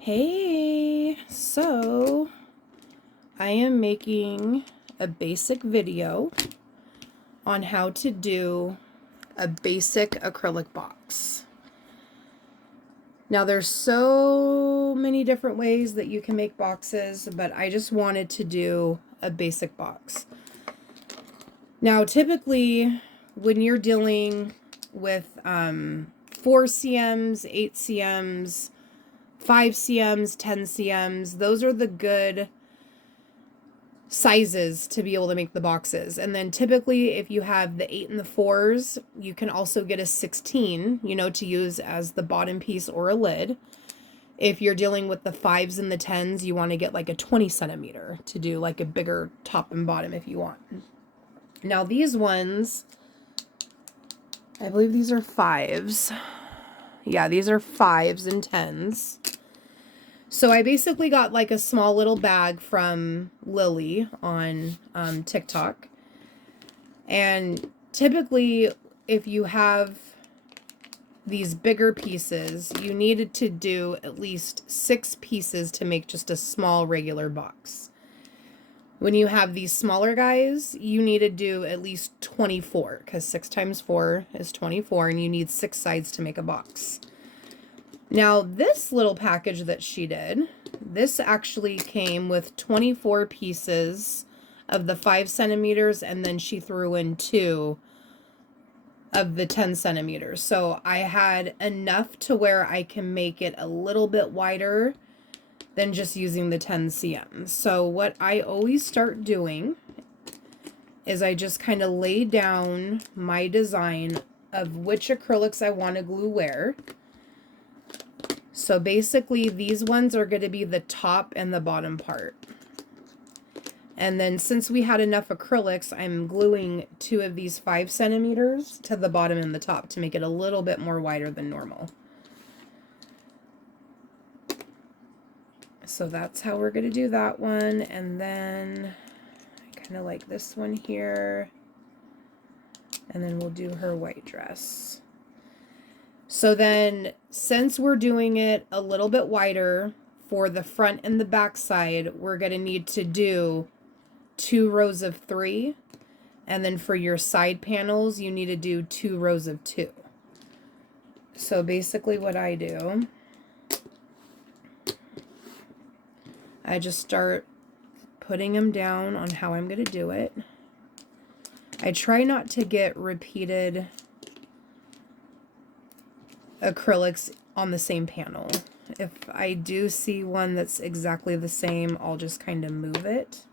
Hey, so I am making a basic video on how to do a basic acrylic box. Now there's so many different ways that you can make boxes, but I just wanted to do a basic box. Now typically when you're dealing with 4 cms, 8 cms, 5 cms, 10 cms, those are the good sizes to be able to make the boxes. And then typically if you have the 8 and the 4s, you can also get a 16, to use as the bottom piece or a lid. If you're dealing with the 5s and the 10s, you want to get like a 20 centimeter to do like a bigger top and bottom if you want. Now these ones, I believe these are 5s. Yeah, these are 5s and 10s. So I basically got like a small little bag from Lily on TikTok. And typically if you have these bigger pieces, you needed to do at least 6 pieces to make just a small regular box. When you have these smaller guys, you need to do at least 24, because 6 times 4 is 24, and you need 6 sides to make a box. Now, this little package that she did, this actually came with 24 pieces of the 5 centimeters, and then she threw in 2 of the 10 centimeters. So I had enough to where I can make it a little bit wider than just using the 10 cm. So what I always start doing is I just kind of lay down my design of which acrylics I want to glue where. So basically these ones are going to be the top and the bottom part. And then since we had enough acrylics, I'm gluing 2 of these 5 centimeters to the bottom and the top to make it a little bit more wider than normal. So that's how we're going to do that one. And then I kind of like this one here. And then we'll do her white dress. So then, since we're doing it a little bit wider for the front and the back side, we're going to need to do 2 rows of 3. And then for your side panels, you need to do 2 rows of 2. So basically what I do, I just start putting them down on how I'm going to do it. I try not to get repeated acrylics on the same panel. If I do see one that's exactly the same, I'll just kind of move it.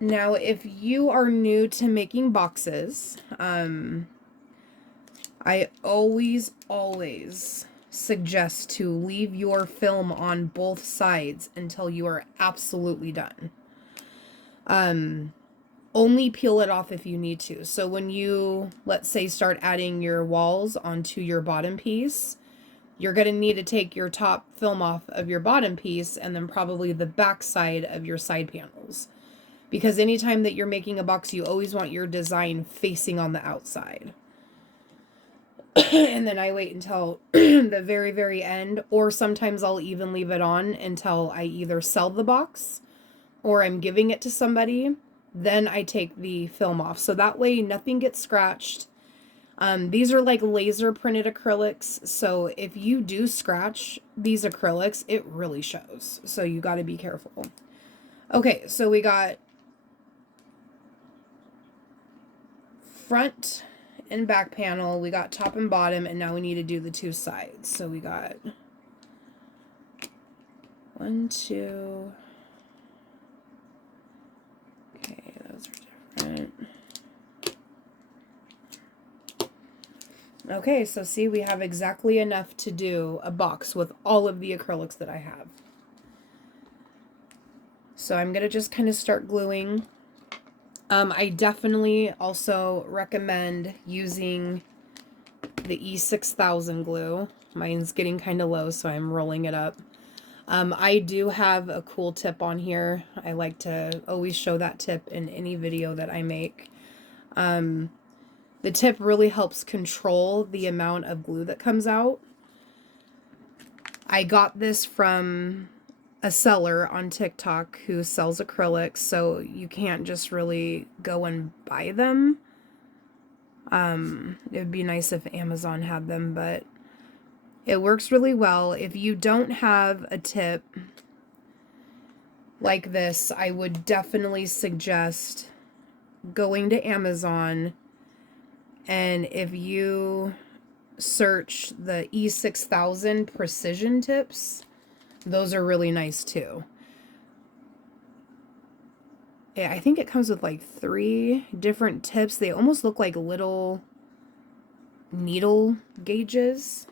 Now, if you are new to making boxes, I always suggest to leave your film on both sides until you are absolutely done. Only peel it off if you need to. So when you, let's say, start adding your walls onto your bottom piece, you're going to need to take your top film off of your bottom piece and then probably the back side of your side panels. Because anytime that you're making a box, you always want your design facing on the outside. And then I wait until the very, very end, or sometimes I'll even leave it on until I either sell the box or I'm giving it to somebody. Then I take the film off. So that way nothing gets scratched. These are like laser printed acrylics. So if you do scratch these acrylics, it really shows. So you got to be careful. Okay, so we got front and back panel, we got top and bottom, and now we need to do the 2 sides. So we got 1, 2. Okay, those are different. Okay, so see, we have exactly enough to do a box with all of the acrylics that I have. So I'm going to just kind of start gluing. I definitely also recommend using the E6000 glue. Mine's getting kind of low, so I'm rolling it up. I do have a cool tip on here. I like to always show that tip in any video that I make. The tip really helps control the amount of glue that comes out. I got this from a seller on TikTok who sells acrylics, so you can't just really go and buy them. It would be nice if Amazon had them, but it works really well. If you don't have a tip like this, I would definitely suggest going to Amazon, and if you search the E6000 precision tips, those are really nice too. Yeah, I think it comes with like 3 different tips. They almost look like little needle gauges.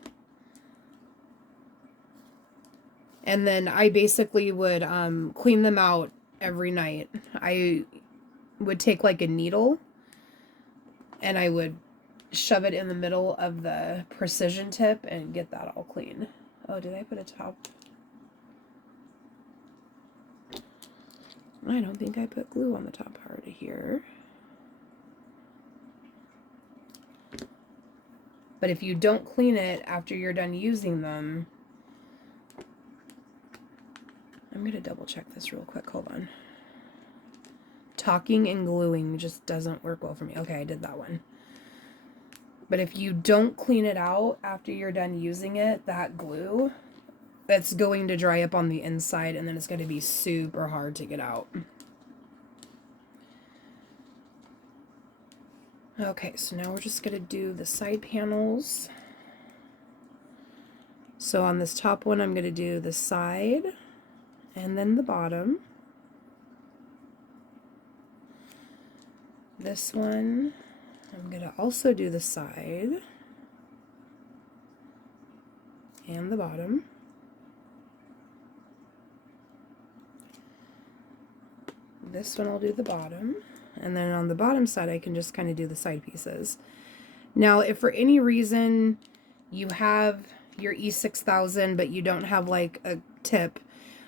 And then I basically would clean them out every night. I would take like a needle and I would shove it in the middle of the precision tip and get that all clean. Oh, did I put a top? I don't think I put glue on the top part of here. But if you don't clean it after you're done using them, I'm going to double check this real quick. Hold on. Talking and gluing just doesn't work well for me. Okay, I did that one. But if you don't clean it out after you're done using it, that glue, that's going to dry up on the inside, and then it's going to be super hard to get out. Okay, so now we're just going to do the side panels. So on this top one, I'm going to do the side and then the bottom. This one, I'm going to also do the side and the bottom. This one I'll do the bottom. And then on the bottom side, I can just kind of do the side pieces. Now, if for any reason you have your E6000, but you don't have like a tip,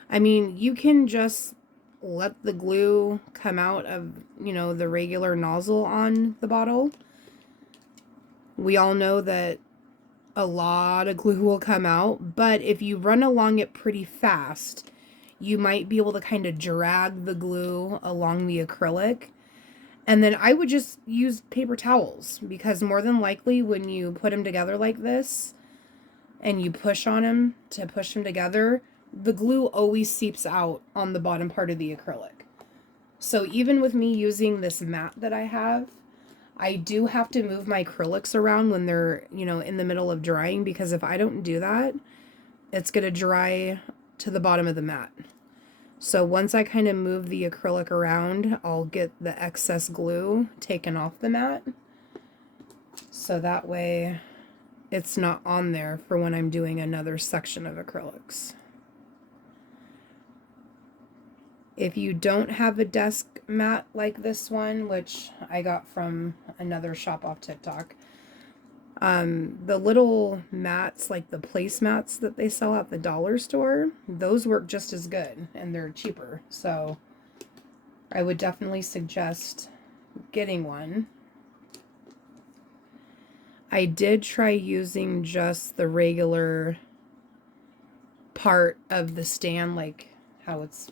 I mean, you can just let the glue come out of, you know, the regular nozzle on the bottle. We all know that a lot of glue will come out, but if you run along it pretty fast, you might be able to kind of drag the glue along the acrylic. And then I would just use paper towels, because more than likely when you put them together like this and you push on them to push them together, the glue always seeps out on the bottom part of the acrylic. So even with me using this mat that I have, I do have to move my acrylics around when they're, you know, in the middle of drying, because if I don't do that, it's going to dry to the bottom of the mat. So once I kind of move the acrylic around, I'll get the excess glue taken off the mat. So that way it's not on there for when I'm doing another section of acrylics. If you don't have a desk mat like this one, which I got from another shop off TikTok, the little mats, like the placemats that they sell at the dollar store, those work just as good and they're cheaper. So I would definitely suggest getting one. I did try using just the regular part of the stand, like how it's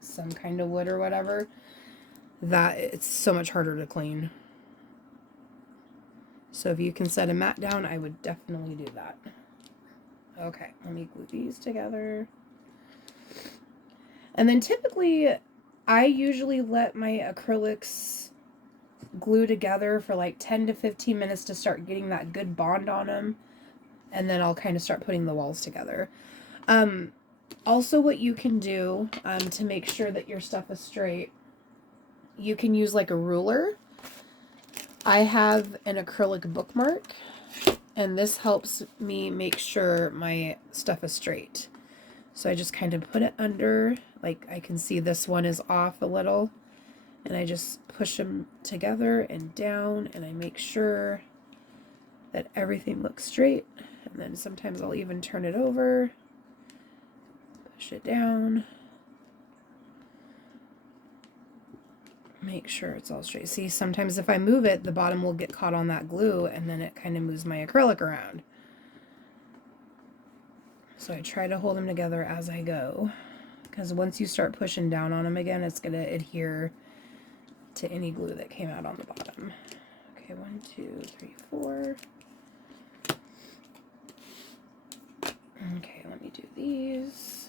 some kind of wood or whatever. That it's so much harder to clean. So if you can set a mat down, I would definitely do that. Okay, let me glue these together. And then typically, I usually let my acrylics glue together for like 10 to 15 minutes to start getting that good bond on them. And then I'll kind of start putting the walls together. Also, what you can do to make sure that your stuff is straight, you can use like a ruler. I have an acrylic bookmark, and this helps me make sure my stuff is straight. So I just kind of put it under, like I can see this one is off a little, and I just push them together and down, and I make sure that everything looks straight. And then sometimes I'll even turn it over, push it down. make sure it's all straight. See, sometimes if I move it, the bottom will get caught on that glue, and then it kind of moves my acrylic around. So I try to hold them together as I go, because once you start pushing down on them again, it's going to adhere to any glue that came out on the bottom. Okay, 1, 2, 3, 4. Okay, let me do these.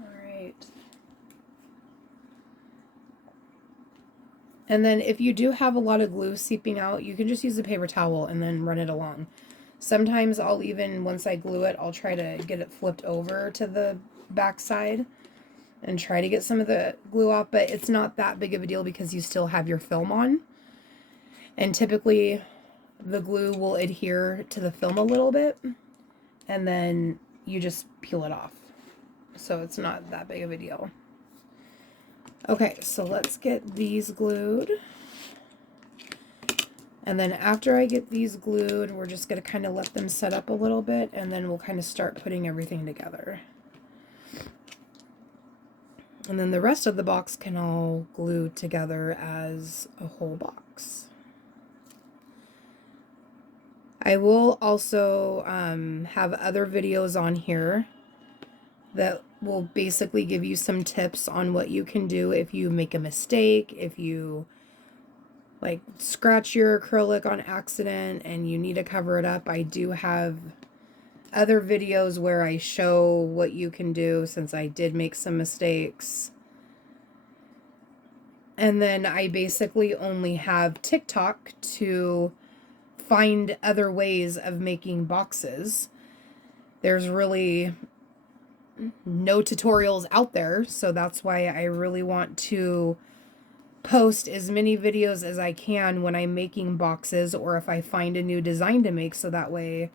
All right. And then if you do have a lot of glue seeping out, you can just use a paper towel and then run it along. Sometimes I'll even, once I glue it, I'll try to get it flipped over to the back side and try to get some of the glue off, but it's not that big of a deal because you still have your film on. And typically the glue will adhere to the film a little bit, and then you just peel it off. So it's not that big of a deal. Okay, so let's get these glued. And then after I get these glued, we're just going to kind of let them set up a little bit, and then we'll kind of start putting everything together. And then the rest of the box can all glue together as a whole box. I will also have other videos on here that will basically give you some tips on what you can do if you make a mistake, if you like scratch your acrylic on accident and you need to cover it up. I do have other videos where I show what you can do since I did make some mistakes. And then I basically only have TikTok to find other ways of making boxes. There's really no tutorials out there, so that's why I really want to post as many videos as I can when I'm making boxes, or if I find a new design to make, so that way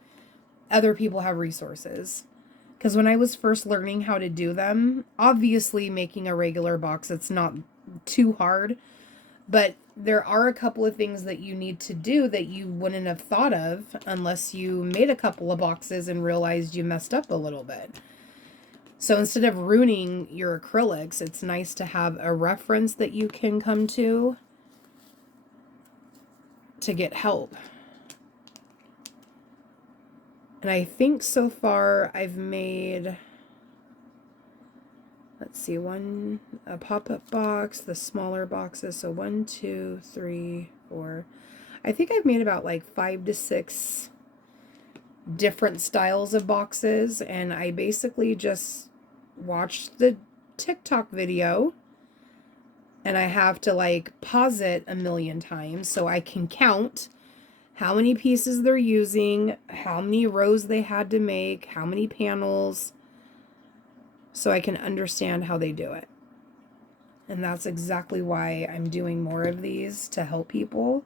other people have resources. Because when I was first learning how to do them, obviously making a regular box, it's not too hard, but there are a couple of things that you need to do that you wouldn't have thought of unless you made a couple of boxes and realized you messed up a little bit. So instead of ruining your acrylics, it's nice to have a reference that you can come to get help. And I think so far I've made, let's see, a pop-up box, the smaller boxes. So 1, 2, 3, 4. I think I've made about like 5 to 6 different styles of boxes. And I basically just watched the TikTok video, and I have to like pause it a million times so I can count how many pieces they're using, how many rows they had to make, how many panels, so I can understand how they do it. And that's exactly why I'm doing more of these, to help people,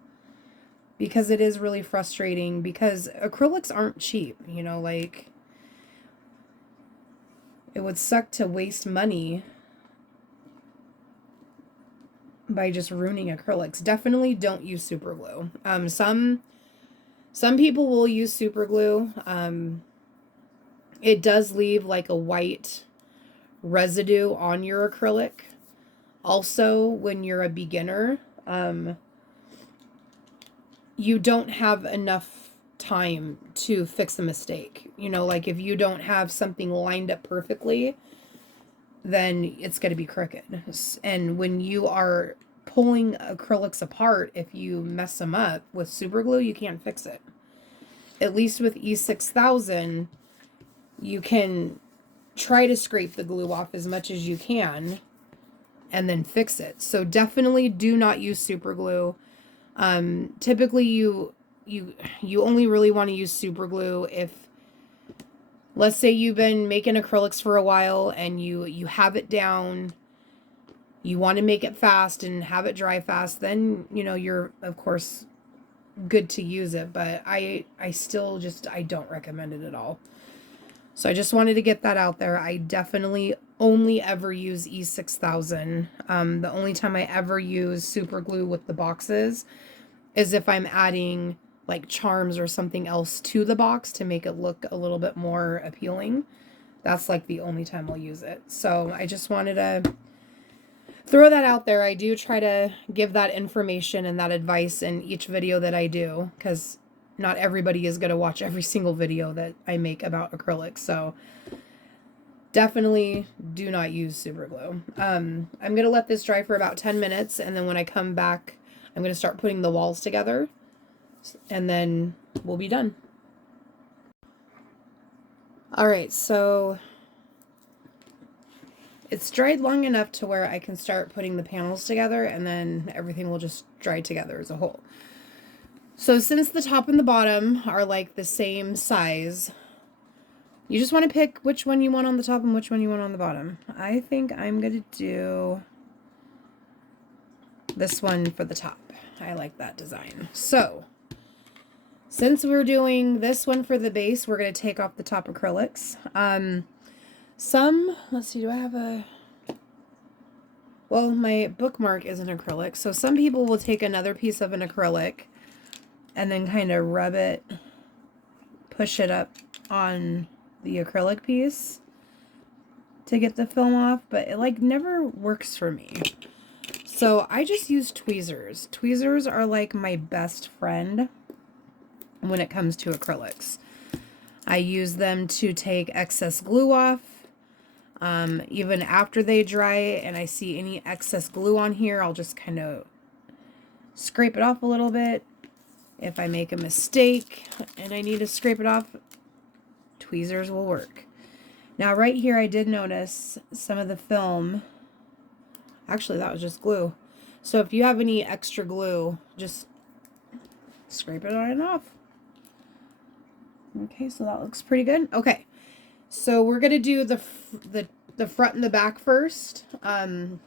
because it is really frustrating, because acrylics aren't cheap, you know, like it would suck to waste money by just ruining acrylics. Definitely don't use super glue. Some people will use super glue. It does leave like a white residue on your acrylic. Also, when you're a beginner, you don't have enough time to fix a mistake. You know, like if you don't have something lined up perfectly, then it's going to be crooked. And when you are pulling acrylics apart, if you mess them up with super glue, you can't fix it. At least with E6000, you can try to scrape the glue off as much as you can and then fix it. So definitely do not use super glue. Typically you only really want to use super glue if, let's say you've been making acrylics for a while and you have it down, you want to make it fast and have it dry fast, then, you know, you're of course good to use it. But I still just, I don't recommend it at all. So I just wanted to get that out there. I definitely only ever use E6000. The only time I ever use super glue with the boxes is if I'm adding like charms or something else to the box to make it look a little bit more appealing. That's like the only time I'll use it. So I just wanted to throw that out there. I do try to give that information and that advice in each video that I do, because not everybody is going to watch every single video that I make about acrylics. So definitely do not use super glue. I'm going to let this dry for about 10 minutes. And then when I come back, I'm going to start putting the walls together, and then we'll be done. All right, so it's dried long enough to where I can start putting the panels together, and then everything will just dry together as a whole. So since the top and the bottom are like the same size, you just want to pick which one you want on the top and which one you want on the bottom. I think I'm going to do this one for the top. I like that design. So since we're doing this one for the base, we're going to take off the top acrylics. Let's see, do I have well, my bookmark is an acrylic. So some people will take another piece of an acrylic and then kind of rub it, push it up on the acrylic piece to get the film off, but it like never works for me. So I just use tweezers. Tweezers are like my best friend when it comes to acrylics. I use them to take excess glue off. Even after they dry and I see any excess glue on here, I'll just kind of scrape it off a little bit. If I make a mistake and I need to scrape it off, tweezers will work. Now right here I did notice some of the film, actually that was just glue. So if you have any extra glue, just scrape it on and off. Okay, so that looks pretty good. Okay, so we're gonna do the front and the back first. And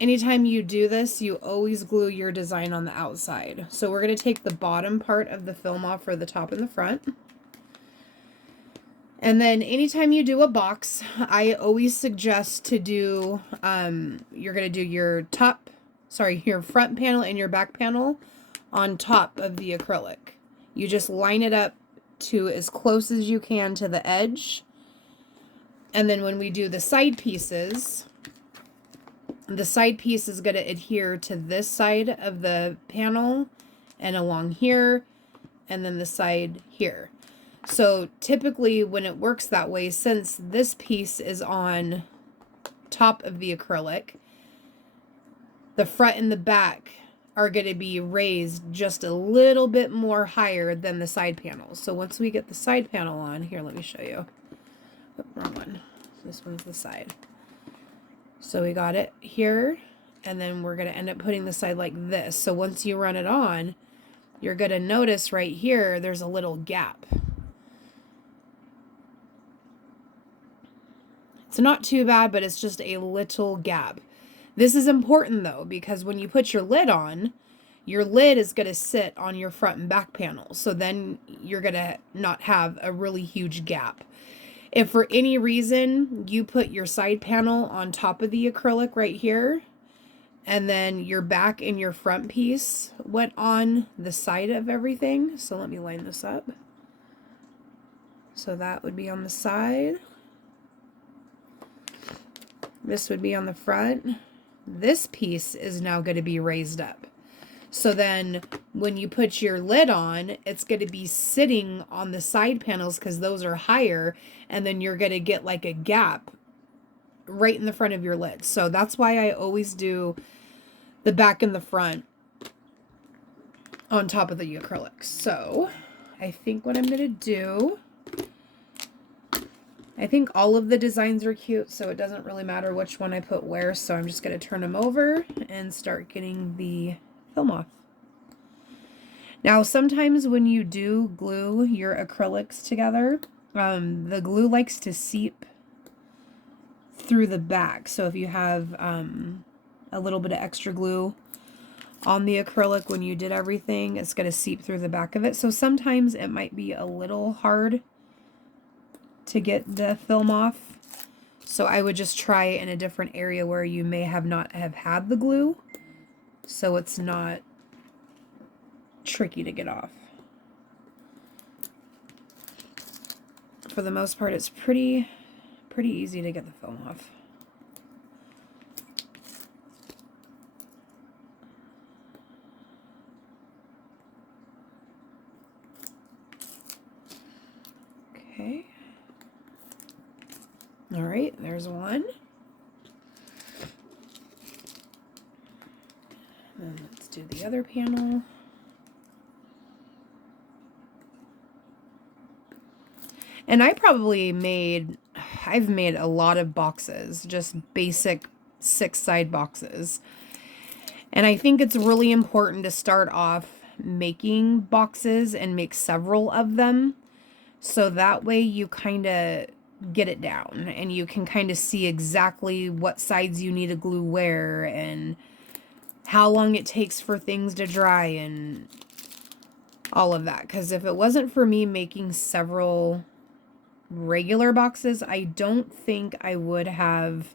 anytime you do this, you always glue your design on the outside. So we're gonna take the bottom part of the film off for the top and the front. And then anytime you do a box, I always suggest to do, you're gonna do your your front panel and your back panel on top of the acrylic. You just line it up to as close as you can to the edge. And then when we do the side pieces, the side piece is going to adhere to this side of the panel and along here, and then the side here. So typically when it works that way, since this piece is on top of the acrylic, the front and the back are going to be raised just a little bit more higher than the side panels. So once we get the side panel on, here, let me show you. Oh, wrong one. This one's the side. So we got it here, and then we're going to end up putting the side like this. So once you run it on, you're going to notice right here, there's a little gap. It's not too bad, but it's just a little gap. This is important though, because when you put your lid on, your lid is going to sit on your front and back panel. So then you're going to not have a really huge gap. If for any reason you put your side panel on top of the acrylic right here, and then your back and your front piece went on the side of everything. So let me line this up. So that would be on the side. This would be on the front. This piece is now going to be raised up. So then when you put your lid on, it's going to be sitting on the side panels because those are higher, and then you're going to get like a gap right in the front of your lid. So that's why I always do the back and the front on top of the acrylics. So I think what I'm going to do, I think all of the designs are cute, so it doesn't really matter which one I put where. So I'm just going to turn them over and start getting the film off. Now, sometimes when you do glue your acrylics together, the glue likes to seep through the back. So if you have a little bit of extra glue on the acrylic when you did everything, it's going to seep through the back of it. So sometimes it might be a little hard to get the film off. So I would just try in a different area where you may have not have had the glue, so it's not tricky to get off. for the most part, it's pretty easy to get the film off. Okay. All right, there's one. And let's do the other panel. And I've made a lot of boxes, just basic 6-side boxes. And I think it's really important to start off making boxes and make several of them. So that way you kind of get it down and you can kind of see exactly what sides you need to glue where and how long it takes for things to dry and all of that. Because if it wasn't for me making several regular boxes, I don't think I would have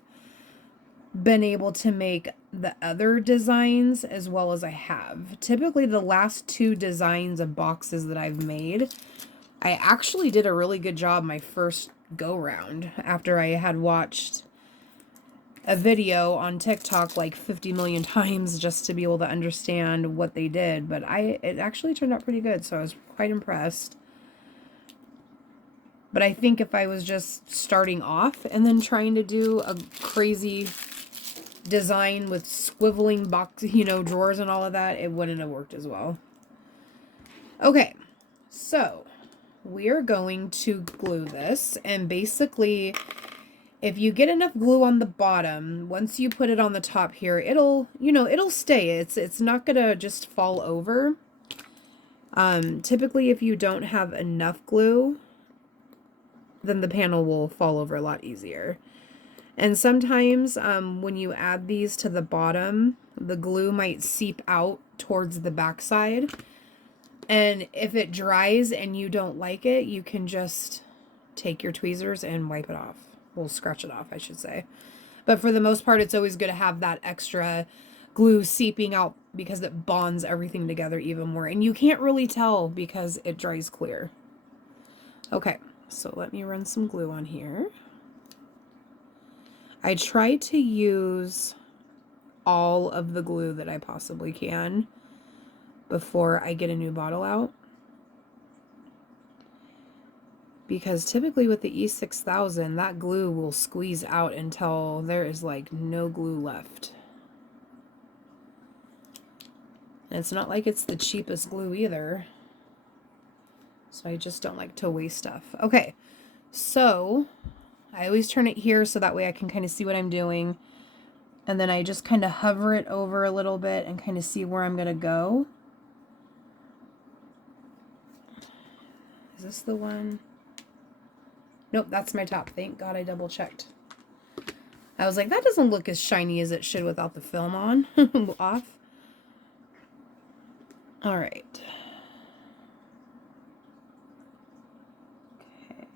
been able to make the other designs as well as I have. Typically the last 2 designs of boxes that I've made, I actually did a really good job my first go round after I had watched a video on TikTok like 50 million times just to be able to understand what they did, but it actually turned out pretty good, so I was quite impressed. But I think if I was just starting off and then trying to do a crazy design with squiveling box, drawers and all of that, it wouldn't have worked as well. Okay, so we are going to glue this, and basically if you get enough glue on the bottom, once you put it on the top here, it'll stay. It's not gonna just fall over. Typically if you don't have enough glue, then the panel will fall over a lot easier. And sometimes when you add these to the bottom, the glue might seep out towards the back side. And if it dries and you don't like it, you can just take your tweezers and wipe it off. Well, scratch it off, I should say. But for the most part, it's always good to have that extra glue seeping out because it bonds everything together even more. And you can't really tell because it dries clear. Okay, so let me run some glue on here. I try to use all of the glue that I possibly can before I get a new bottle out. Because typically with the E6000, that glue will squeeze out until there is like no glue left. And it's not like it's the cheapest glue either. So I just don't like to waste stuff. Okay, so I always turn it here so that way I can kind of see what I'm doing. And then I just kind of hover it over a little bit and kind of see where I'm going to go. Is this the one? Nope, that's my top. Thank God I double checked. I was like, that doesn't look as shiny as it should without the film on. Off. All right. Okay.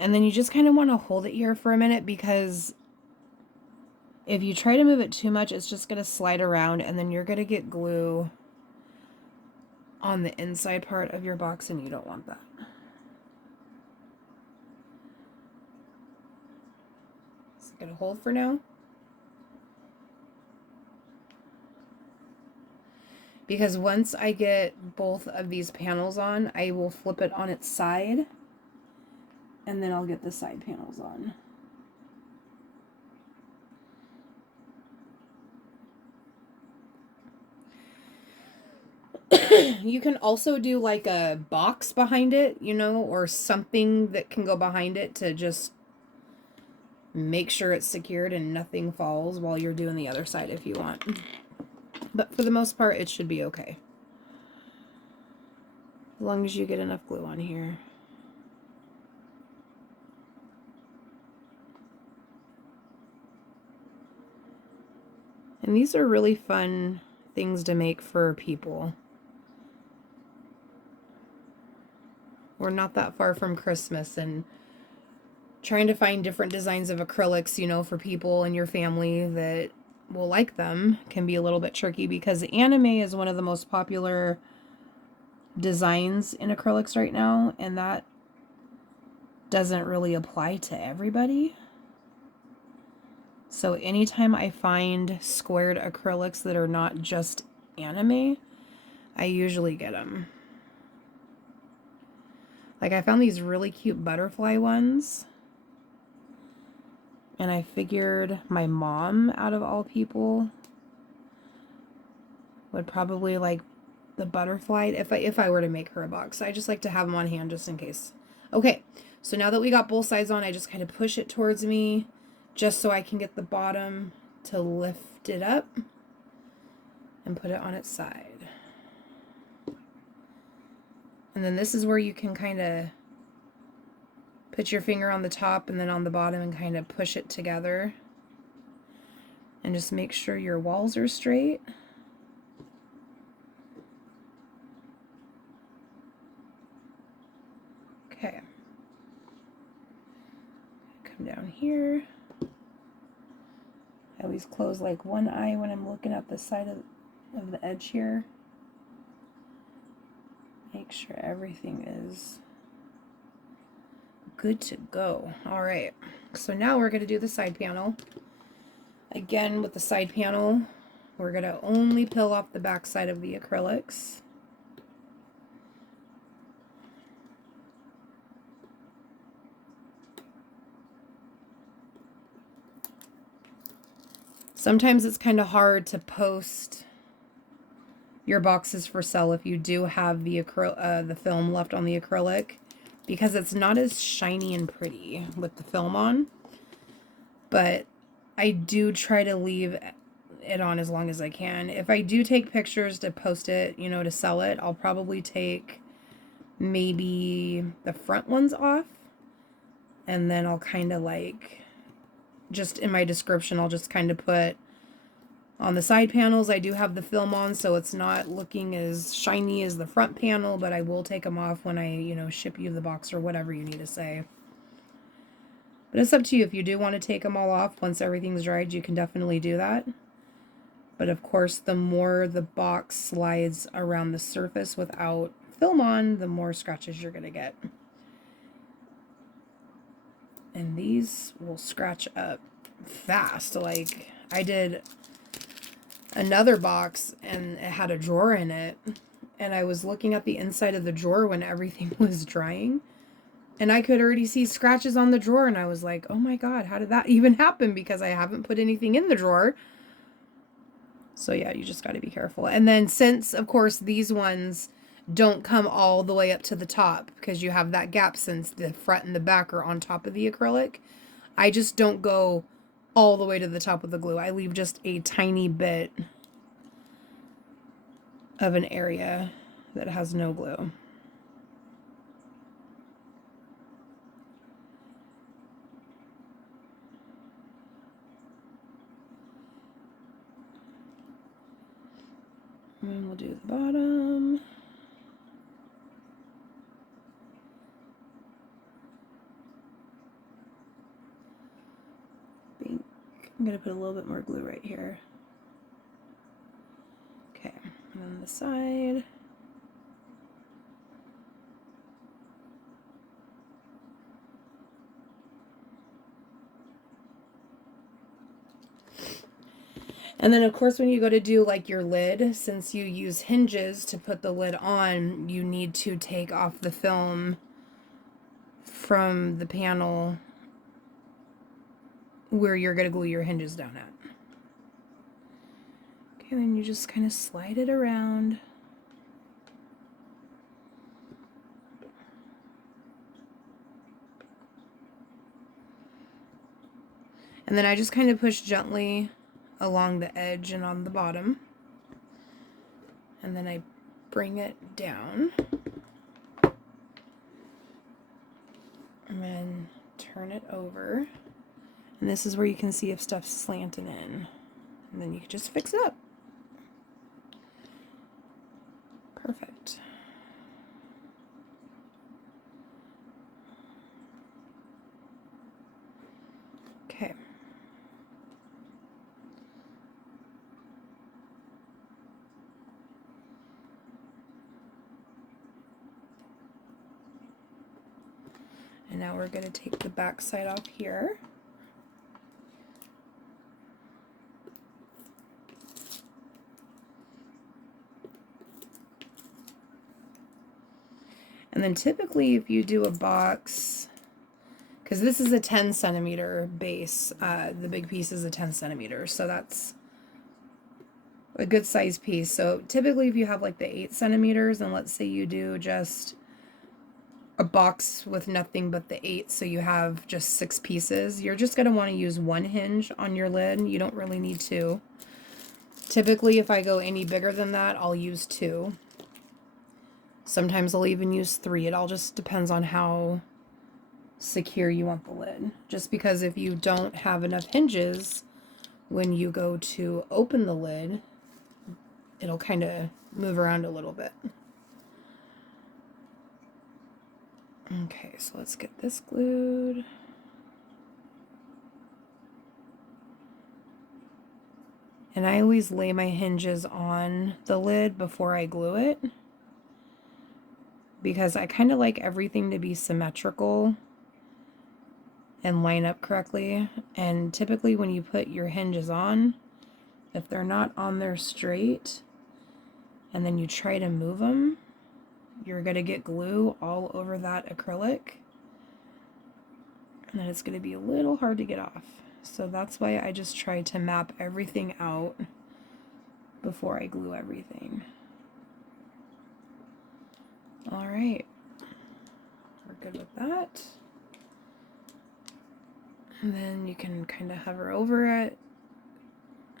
And then you just kind of want to hold it here for a minute because if you try to move it too much, it's just going to slide around and then you're going to get glue on the inside part of your box and you don't want that. Gonna hold for now because once I get both of these panels on, I will flip it on its side and then I'll get the side panels on. You can also do like a box behind it, or something that can go behind it to just make sure it's secured and nothing falls while you're doing the other side if you want. But for the most part, it should be okay. As long as you get enough glue on here. And these are really fun things to make for people. We're not that far from Christmas, and trying to find different designs of acrylics, for people in your family that will like them can be a little bit tricky because anime is one of the most popular designs in acrylics right now, and that doesn't really apply to everybody. So anytime I find squared acrylics that are not just anime, I usually get them. Like, I found these really cute butterfly ones, and I figured my mom, out of all people, would probably like the butterfly if I were to make her a box. I just like to have them on hand just in case. Okay, so now that we got both sides on, I just kind of push it towards me just so I can get the bottom to lift it up and put it on its side. And then this is where you can kind of put your finger on the top and then on the bottom and kind of push it together. And just make sure your walls are straight. Okay. Come down here. I always close like one eye when I'm looking at the side of the edge here. Make sure everything is good to go. All right, so now we're going to do the side panel. Again, with the side panel, we're going to only peel off the back side of the acrylics. Sometimes it's kind of hard to post your boxes for sale if you do have the film left on the acrylic, because it's not as shiny and pretty with the film on. But I do try to leave it on as long as I can. If I do take pictures to post it, you know, to sell it, I'll probably take maybe the front ones off, and then I'll kind of like, just in my description, I'll just kind of put on the side panels, I do have the film on, so it's not looking as shiny as the front panel, but I will take them off when I, you know, ship you the box or whatever you need to say. But it's up to you. If you do want to take them all off once everything's dried, you can definitely do that. But of course, the more the box slides around the surface without film on, the more scratches you're going to get. And these will scratch up fast. Like, I did another box and it had a drawer in it, and I was looking at the inside of the drawer when everything was drying, and I could already see scratches on the drawer, and I was like, oh my god, how did that even happen? Because I haven't put anything in the drawer. So yeah, you just got to be careful. And then, since of course these ones don't come all the way up to the top because you have that gap, since the front and the back are on top of the acrylic, I just don't go all the way to the top of the glue. I leave just a tiny bit of an area that has no glue. And we'll do the bottom. I'm going to put a little bit more glue right here. Okay, and then the side. And then of course when you go to do like your lid, since you use hinges to put the lid on, you need to take off the film from the panel where you're going to glue your hinges down at. Okay, then you just kind of slide it around. And then I just kind of push gently along the edge and on the bottom. And then I bring it down. And then turn it over. And this is where you can see if stuff's slanting in. And then you can just fix it up. Perfect. Okay. now we're going to take the back side off here. And then typically if you do a box, because this is a 10 centimeter base, the big piece is a 10 centimeters, so that's a good size piece. So typically if you have like the 8 centimeters, and let's say you do just a box with nothing but the 8, so you have just 6 pieces, you're just going to want to use 1 hinge on your lid. You don't really need 2. Typically if I go any bigger than that, I'll use 2. Sometimes I'll even use 3. It all just depends on how secure you want the lid. Just because if you don't have enough hinges, when you go to open the lid, it'll kind of move around a little bit. Okay, so let's get this glued. And I always lay my hinges on the lid before I glue it, because I kind of like everything to be symmetrical and line up correctly. And typically when you put your hinges on, if they're not on there straight and then you try to move them, you're going to get glue all over that acrylic, and then it's going to be a little hard to get off. So that's why I just try to map everything out before I glue everything. All right, we're good with that. And then you can kind of hover over it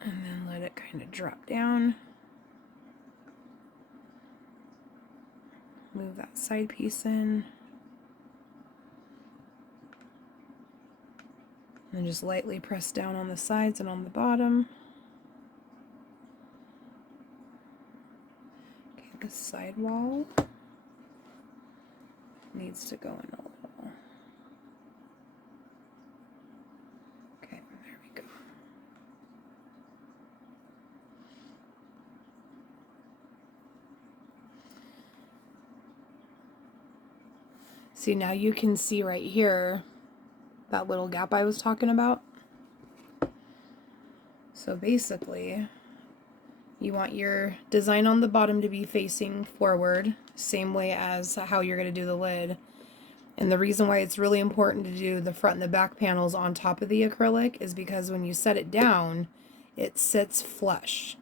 and then let it kind of drop down. Move that side piece in. And just lightly press down on the sides and on the bottom. Okay, the side wall needs to go in a little. Okay, there we go. See, now you can see right here that little gap I was talking about. So basically, you want your design on the bottom to be facing forward, same way as how you're going to do the lid. And the reason why it's really important to do the front and the back panels on top of the acrylic is because when you set it down, it sits flush.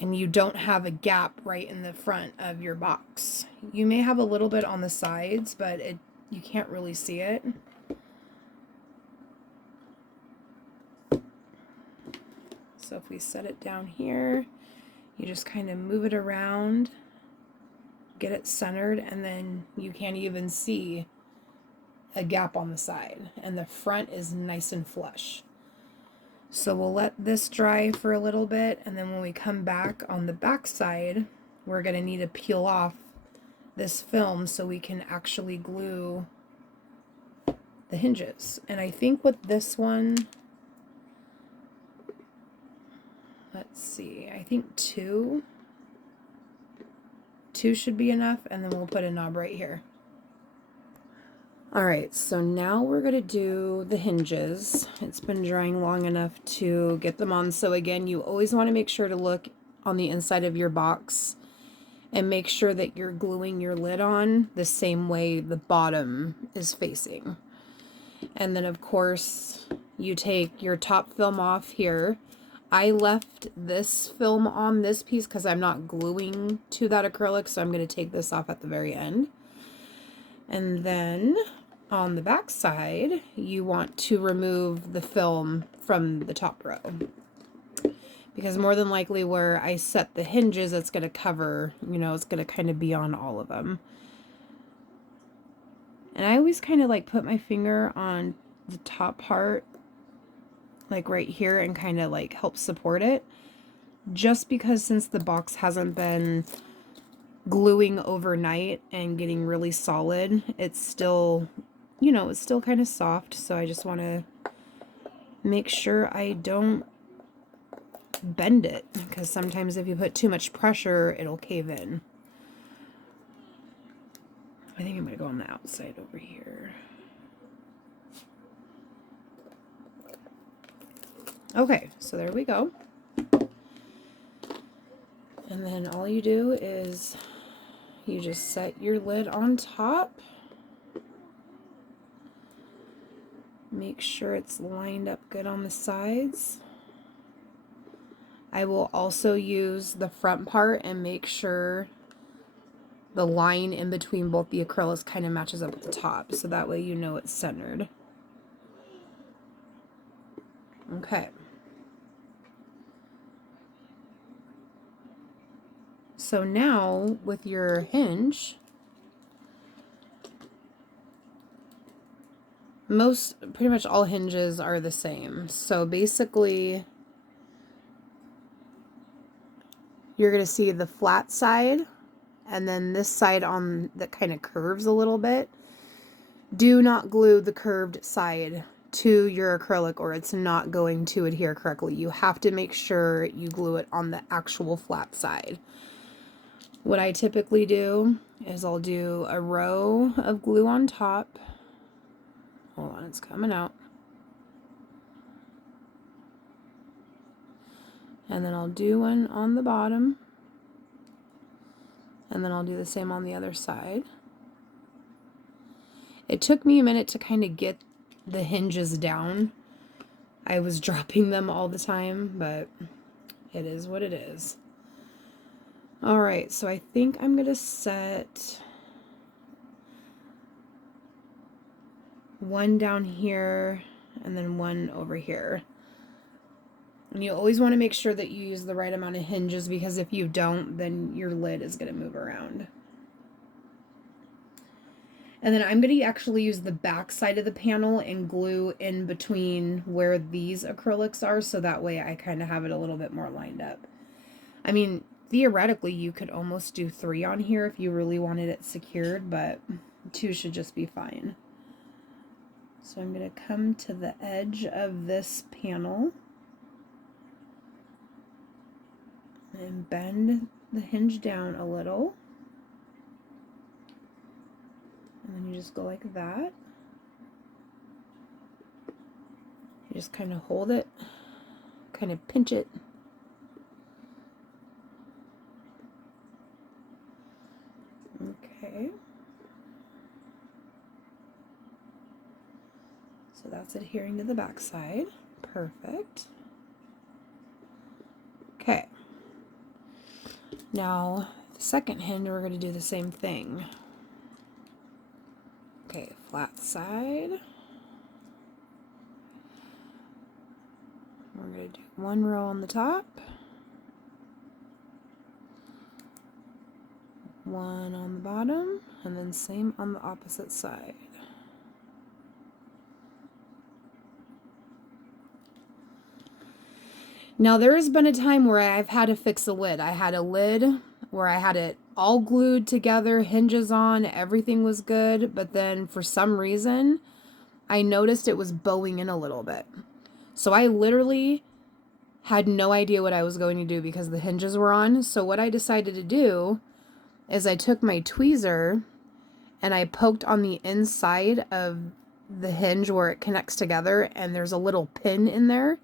And you don't have a gap right in the front of your box. You may have a little bit on the sides, but you can't really see it. So if we set it down here, you just kind of move it around, get it centered, and then you can't even see a gap on the side. And the front is nice and flush. So we'll let this dry for a little bit, and then when we come back on the back side, we're going to need to peel off this film so we can actually glue the hinges. And I think with this one, let's see, I think two should be enough, and then we'll put a knob right here. Alright, so now we're going to do the hinges. It's been drying long enough to get them on. So again, you always want to make sure to look on the inside of your box and make sure that you're gluing your lid on the same way the bottom is facing. And then of course, you take your top film off here. I left this film on this piece because I'm not gluing to that acrylic, so I'm going to take this off at the very end. And then on the back side, you want to remove the film from the top row, because more than likely where I set the hinges, it's going to cover, you know, it's going to kind of be on all of them. And I always kind of like put my finger on the top part, like right here, and kind of like help support it, just because since the box hasn't been gluing overnight and getting really solid, it's still, you know, it's still kind of soft. So I just want to make sure I don't bend it, because sometimes if you put too much pressure, it'll cave in. I think I'm going to go on the outside over here. Okay, so there we go. And then all you do is you just set your lid on top. Make sure it's lined up good on the sides. I will also use the front part and make sure the line in between both the acrylics kind of matches up at the top, so that way you know it's centered. Okay. So now with your hinge, pretty much all hinges are the same. So basically, you're going to see the flat side and then this side on that kind of curves a little bit. Do not glue the curved side to your acrylic or it's not going to adhere correctly. You have to make sure you glue it on the actual flat side. What I typically do is I'll do a row of glue on top. Hold on, it's coming out. And then I'll do one on the bottom. And then I'll do the same on the other side. It took me a minute to kind of get the hinges down. I was dropping them all the time, but it is what it is. All right, so I think I'm going to set one down here and then one over here. And you always want to make sure that you use the right amount of hinges because if you don't, then your lid is going to move around. And then I'm going to actually use the back side of the panel and glue in between where these acrylics are, so that way I kind of have it a little bit more lined up. I mean, theoretically, you could almost do 3 on here if you really wanted it secured, but 2 should just be fine. So I'm going to come to the edge of this panel and bend the hinge down a little. And then you just go like that. You just kind of hold it, kind of pinch it. Okay. So that's adhering to the back side. Perfect. Okay. Now, the second hinge, we're going to do the same thing. Okay, flat side. We're going to do one row on the top, one on the bottom, and then same on the opposite side. Now, there has been a time where I've had to fix a lid. I had a lid where I had it all glued together, hinges on, everything was good, but then for some reason, I noticed it was bowing in a little bit. So I literally had no idea what I was going to do because the hinges were on. So what I decided to do is I took my tweezer and I poked on the inside of the hinge where it connects together, and there's a little pin in there,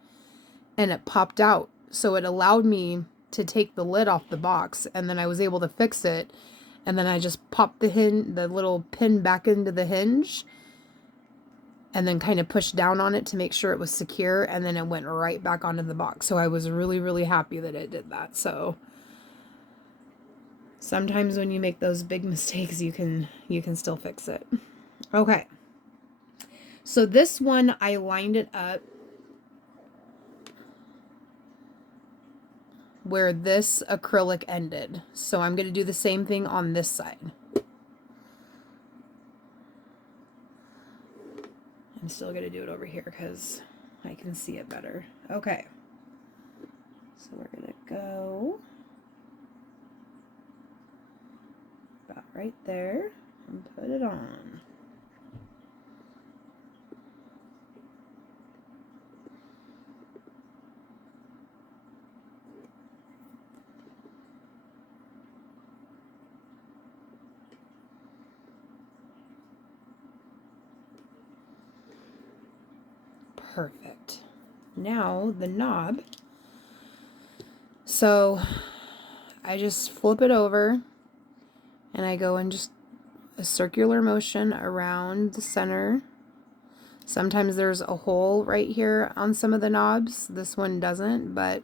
and it popped out. So it allowed me to take the lid off the box, and then I was able to fix it. And then I just popped the little pin back into the hinge, and then kind of pushed down on it to make sure it was secure, and then it went right back onto the box. So I was really, really happy that it did that. So sometimes when you make those big mistakes, you can still fix it. Okay. So this one, I lined it up where this acrylic ended. So I'm going to do the same thing on this side. I'm still going to do it over here because I can see it better. Okay. So we're going to go about right there and put it on. Perfect. now the knob. So I just flip it over and I go in just a circular motion around the center. Sometimes there's a hole right here on some of the knobs. This one doesn't, but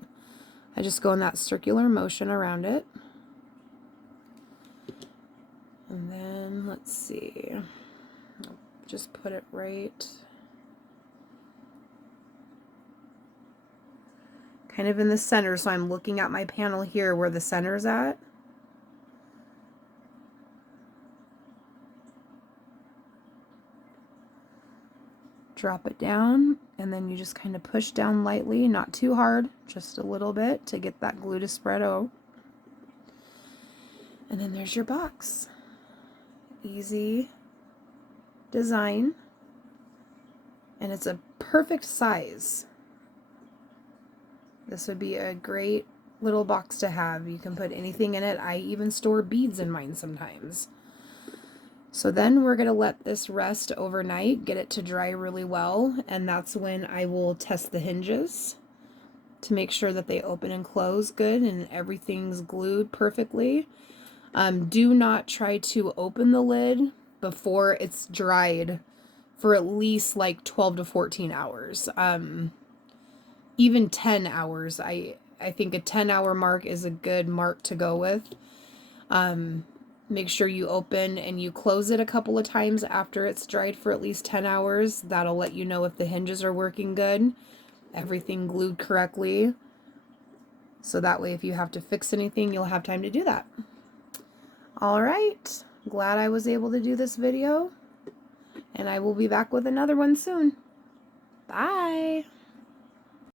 I just go in that circular motion around it. And then let's see, I'll just put it right kind of in the center, so I'm looking at my panel here where the center's at. Drop it down, and then you just kind of push down lightly, not too hard, just a little bit to get that glue to spread out. And then there's your box. Easy design, and it's a perfect size. This would be a great little box to have. You can put anything in it. I even store beads in mine sometimes. So then we're going to let this rest overnight, get it to dry really well, and that's when I will test the hinges to make sure that they open and close good and everything's glued perfectly. Do not try to open the lid before it's dried for at least like 12 to 14 hours. Even 10 hours. I think a 10-hour mark is a good mark to go with. Make sure you open and you close it a couple of times after it's dried for at least 10 hours. That'll let you know if the hinges are working good, everything glued correctly. So that way if you have to fix anything, you'll have time to do that. Alright, glad I was able to do this video, and I will be back with another one soon. Bye!